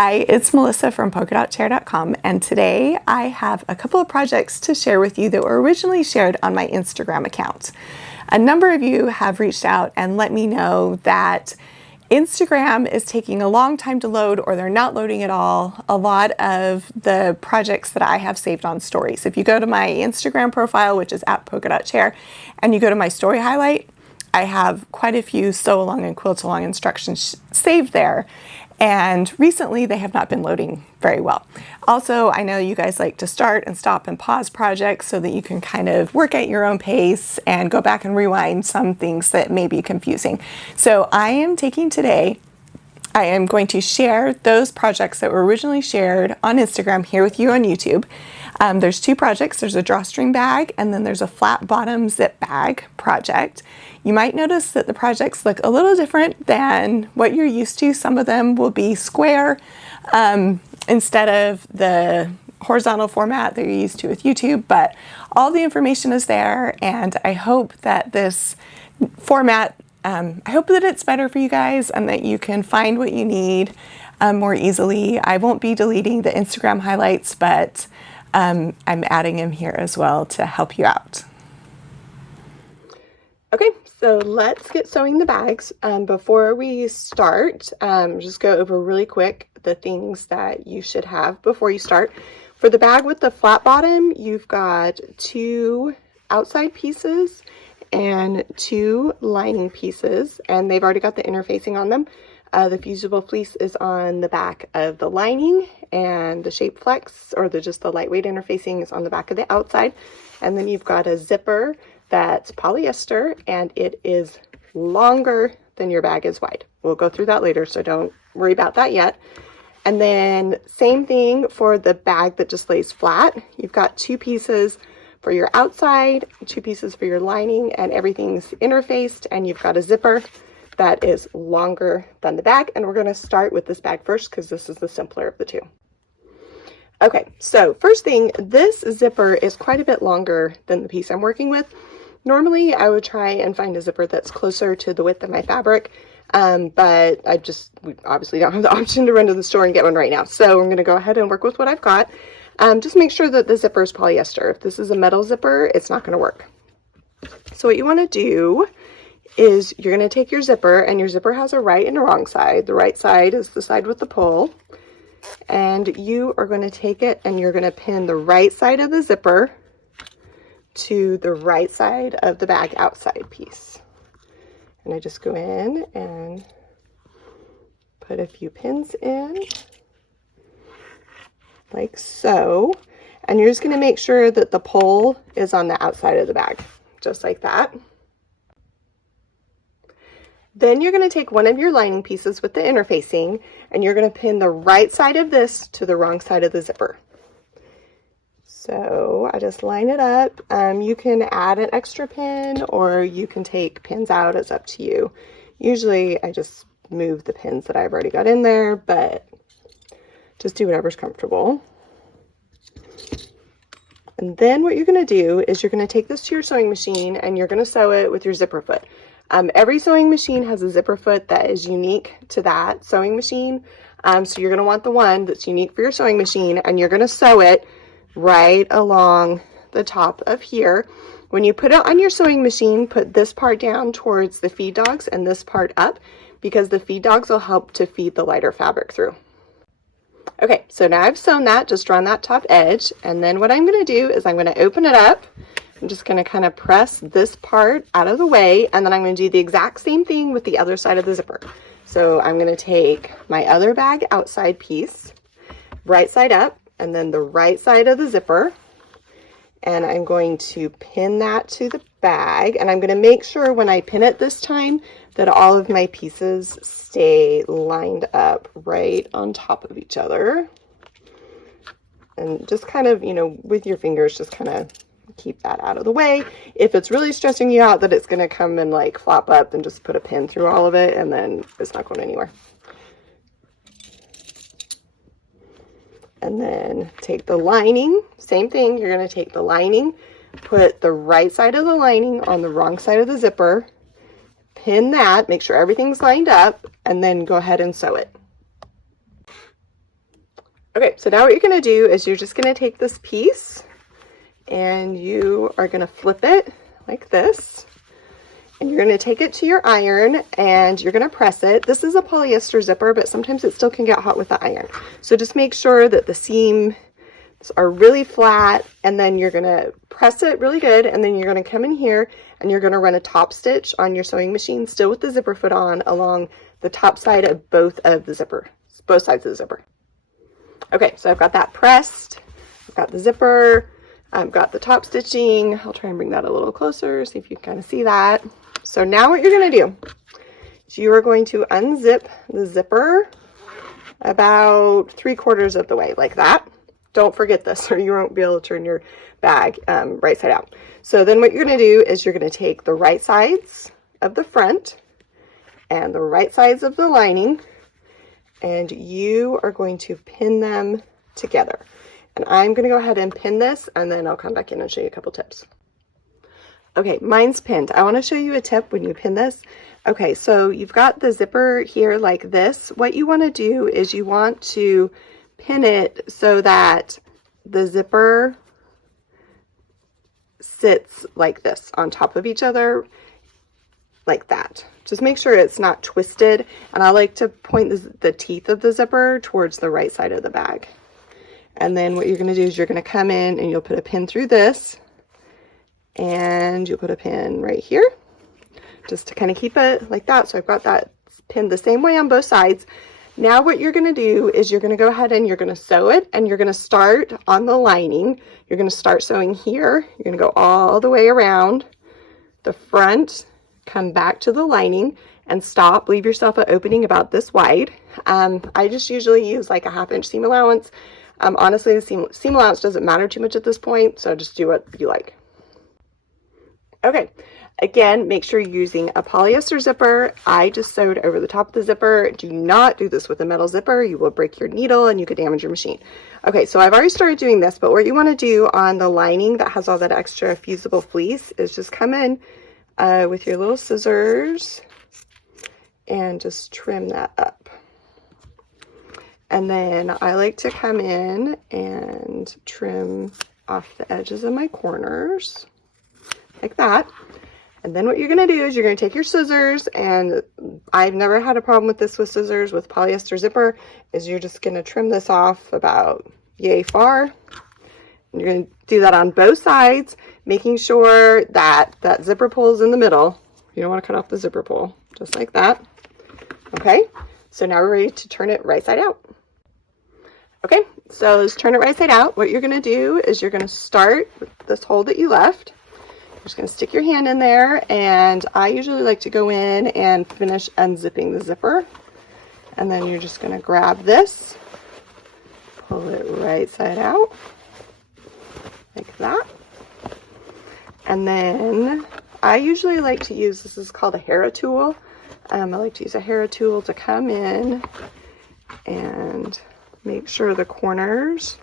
Hi, it's Melissa from polkadotchair.com, and today I have a couple of projects to share with you that were originally shared on my Instagram account. A number of you have reached out and let me know that Instagram is taking a long time to load, or they're not loading at all, a lot of the projects that I have saved on stories. If you go to my Instagram profile, which is at polkadotchair, and you go to my story highlight, I have quite a few sew along and quilt along instructions saved there. And recently they have not been loading very well. Also, I know you guys like to start and stop and pause projects so that you can kind of work at your own pace and go back and rewind some things that may be confusing. So I am going to share those projects that were originally shared on Instagram here with you on YouTube. There's two projects. There's a drawstring bag and then there's a flat bottom zip bag project. You might notice that the projects look a little different than what you're used to. Some of them will be square instead of the horizontal format that you're used to with YouTube, but all the information is there, and I hope that this format, I hope that it's better for you guys and that you can find what you need more easily. I won't be deleting the Instagram highlights, but I'm adding them here as well to help you out. Okay, so let's get sewing the bags. Before we start, just go over really quick the things that you should have before you start. For the bag with the flat bottom, you've got 2 outside pieces and 2 lining pieces, and they've already got the interfacing on them. The fusible fleece is on the back of the lining, and the shape flex, or just the lightweight interfacing, is on the back of the outside. And then you've got a zipper that's polyester, and it is longer than your bag is wide. We'll go through that later, so don't worry about that yet. And then same thing for the bag that just lays flat. You've got 2 pieces for your outside, 2 pieces for your lining, and everything's interfaced, and you've got a zipper that is longer than the bag. And we're going to start with this bag first because this is the simpler of the two. Okay, so first thing, this zipper is quite a bit longer than the piece I'm working with. Normally I would try and find a zipper that's closer to the width of my fabric, but we obviously don't have the option to run to the store and get one right now. So I'm going to go ahead and work with what I've got. Just make sure that the zipper is polyester. If this is a metal zipper, it's not going to work. So what you want to do is you're going to take your zipper, and your zipper has a right and a wrong side. The right side is the side with the pull, and you are going to take it and you're going to pin the right side of the zipper to the right side of the bag outside piece. And I just go in and put a few pins in like so, and you're just going to make sure that the pull is on the outside of the bag, just like that. Then you're going to take one of your lining pieces with the interfacing, and you're going to pin the right side of this to the wrong side of the zipper. So I just line it up. You can add an extra pin, or you can take pins out. It's up to you. Usually I just move the pins that I've already got in there, but just do whatever's comfortable. And then what you're going to do is you're going to take this to your sewing machine and you're going to sew it with your zipper foot. Every sewing machine has a zipper foot that is unique to that sewing machine. So you're going to want the one that's unique for your sewing machine, and you're going to sew it right along the top of here. When you put it on your sewing machine, put this part down towards the feed dogs and this part up, because the feed dogs will help to feed the lighter fabric through. Okay, so now I've sewn that just around that top edge, and then what I'm going to do is I'm going to open it up. I'm just going to kind of press this part out of the way, and then I'm going to do the exact same thing with the other side of the zipper. So I'm going to take my other bag outside piece, right side up, and then the right side of the zipper, and I'm going to pin that to the bag, and I'm going to make sure when I pin it this time that all of my pieces stay lined up right on top of each other. And just kind of, with your fingers, just kind of keep that out of the way. If it's really stressing you out that it's going to come and like flop up, then just put a pin through all of it, and then it's not going anywhere. And then take the lining, same thing, you're going to take the lining, put the right side of the lining on the wrong side of the zipper, pin that, make sure everything's lined up, and then go ahead and sew it. Okay, so now what you're going to do is you're just going to take this piece and you are going to flip it like this. And you're going to take it to your iron and you're going to press it. This is a polyester zipper, but sometimes it still can get hot with the iron. So just make sure that the seams are really flat, and then you're going to press it really good, and then you're going to come in here and you're going to run a top stitch on your sewing machine, still with the zipper foot on, along the top side of both sides of the zipper. Okay, so I've got that pressed, I've got the zipper, I've got the top stitching. I'll try and bring that a little closer, see if you can kind of see that. So now what you're going to do is you are going to unzip the zipper about 3/4 of the way, like that. Don't forget this or you won't be able to turn your bag right side out. So then what you're going to do is you're going to take the right sides of the front and the right sides of the lining, and you are going to pin them together. And I'm going to go ahead and pin this, and then I'll come back in and show you a couple tips. Okay, mine's pinned. I want to show you a tip when you pin this. Okay, so you've got the zipper here like this. What you want to do is you want to pin it so that the zipper sits like this on top of each other, like that. Just make sure it's not twisted, and I like to point the teeth of the zipper towards the right side of the bag. And then what you're going to do is you're going to come in and you'll put a pin through this, and you'll put a pin right here just to kind of keep it like that. So I've got that pinned the same way on both sides. Now what you're going to do is you're going to go ahead and you're going to sew it, and you're going to start on the lining. You're going to start sewing here. You're going to go all the way around the front, come back to the lining, and stop. Leave yourself an opening about this wide. I just usually use like a 1/2 inch seam allowance. Honestly, the seam allowance doesn't matter too much at this point, so just do what you like. Okay, again, make sure you're using a polyester zipper. I just sewed over the top of the zipper. Do not do this with a metal zipper. You will break your needle and you could damage your machine. Okay, so I've already started doing this, but what you want to do on the lining that has all that extra fusible fleece is just come in with your little scissors and just trim that up. And then I like to come in and trim off the edges of my corners like that. And then what you're going to do is you're going to take your scissors, and I've never had a problem with this with scissors with polyester zipper, is you're just going to trim this off about yay far. And you're going to do that on both sides, making sure that that zipper pull is in the middle. You don't want to cut off the zipper pull, just like that. Okay, so now we're ready to turn it right side out. Okay, so let's turn it right side out. What you're going to do is you're going to start with this hole that you left. You're just going to stick your hand in there, and I usually like to go in and finish unzipping the zipper. And then you're just going to grab this, pull it right side out, like that. And then I usually like to use, this is called a Hera tool. I like to use a Hera tool to come in and make sure the corners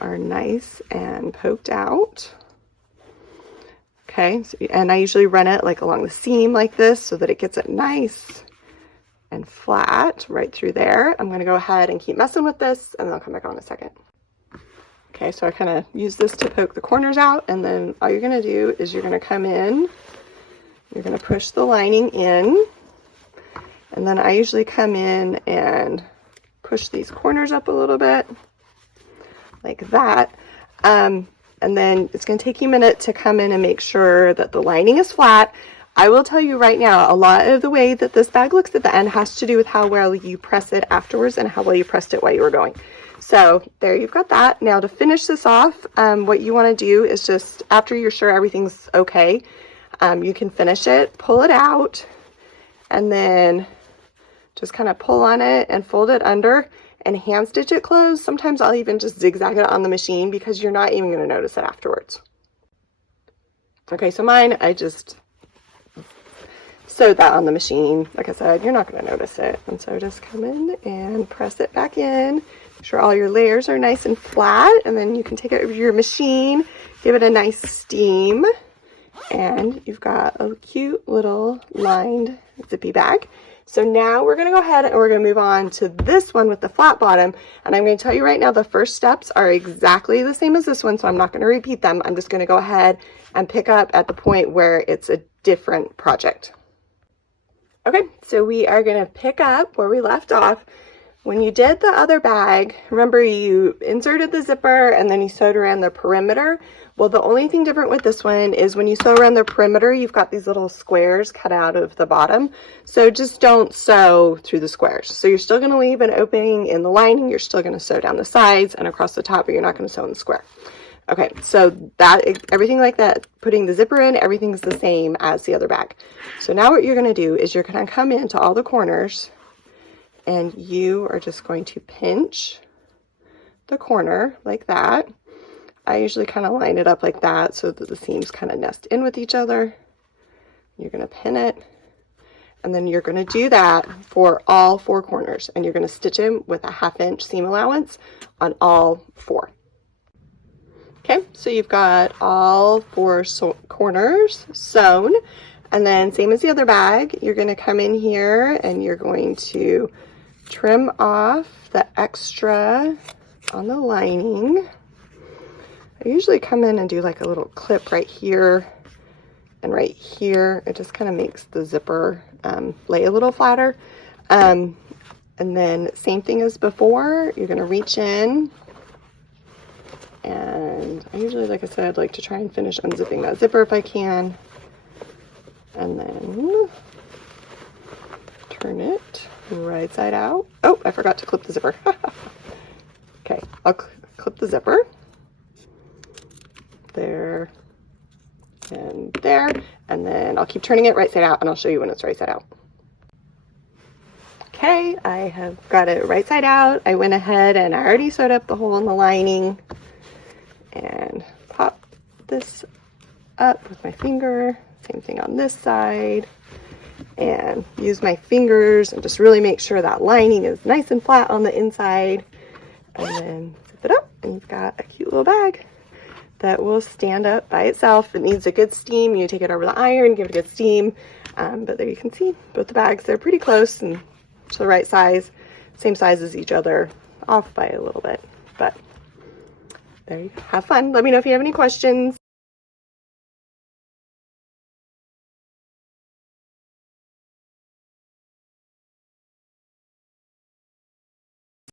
are nice and poked out. Okay, so, and I usually run it like along the seam like this so that it gets it nice and flat right through there. I'm going to go ahead and keep messing with this, and then I'll come back on in a second. Okay, so I kind of use this to poke the corners out, and then all you're going to do is you're going to come in, you're going to push the lining in, and then I usually come in and push these corners up a little bit like that. And then it's going to take you a minute to come in and make sure that the lining is flat. I will tell you right now, a lot of the way that this bag looks at the end has to do with how well you press it afterwards and how well you pressed it while you were going. So there, you've got that. Now to finish this off, what you want to do is just, after you're sure everything's okay, you can finish it, pull it out, and then just kind of pull on it and fold it under and hand stitch it closed. Sometimes I'll even just zigzag it on the machine because you're not even going to notice it afterwards. Okay, so mine, I just sewed that on the machine. Like I said, you're not going to notice it. And so just come in and press it back in. Make sure all your layers are nice and flat, and then you can take it over to your machine, give it a nice steam, and you've got a cute little lined zippy bag. So now we're going to go ahead and we're going to move on to this one with the flat bottom. And I'm going to tell you right now, the first steps are exactly the same as this one, so I'm not going to repeat them. I'm just going to go ahead and pick up at the point where it's a different project. Okay, so we are going to pick up where we left off. When you did the other bag, remember you inserted the zipper and then you sewed around the perimeter. Well, the only thing different with this one is when you sew around the perimeter, you've got these little squares cut out of the bottom. So just don't sew through the squares. So you're still going to leave an opening in the lining. You're still going to sew down the sides and across the top, but you're not going to sew in the square. Okay, so that, everything like that, putting the zipper in, everything's the same as the other bag. So now what you're going to do is you're going to come into all the corners and you are just going to pinch the corner like that. I usually kind of line it up like that so that the seams kind of nest in with each other. You're going to pin it, and then you're going to do that for all 4 corners, and you're going to stitch them with a 1/2 inch seam allowance on all 4. Okay, so you've got all 4 corners sewn, and then same as the other bag, you're going to come in here and you're going to trim off the extra on the lining. I usually come in and do like a little clip right here and right here. It just kind of makes the zipper lay a little flatter. And then same thing as before, you're going to reach in, and I usually, like I said, I'd like to try and finish unzipping that zipper if I can, and then turn it right side out. Oh, I forgot to clip the zipper. Okay, I'll clip the zipper there and there, and then I'll keep turning it right side out, and I'll show you when it's right side out. Okay, I have got it right side out. I went ahead and I already sewed up the hole in the lining and pop this up with my finger. Same thing on this side, and use my fingers and just really make sure that lining is nice and flat on the inside, and then zip it up, and you've got a cute little bag that will stand up by itself. It needs a good steam. You take it over the iron, give it a good steam, but there you can see both the bags. They're pretty close and to the right size, same size as each other, off by a little bit, but there you go. Have fun. Let me know if you have any questions.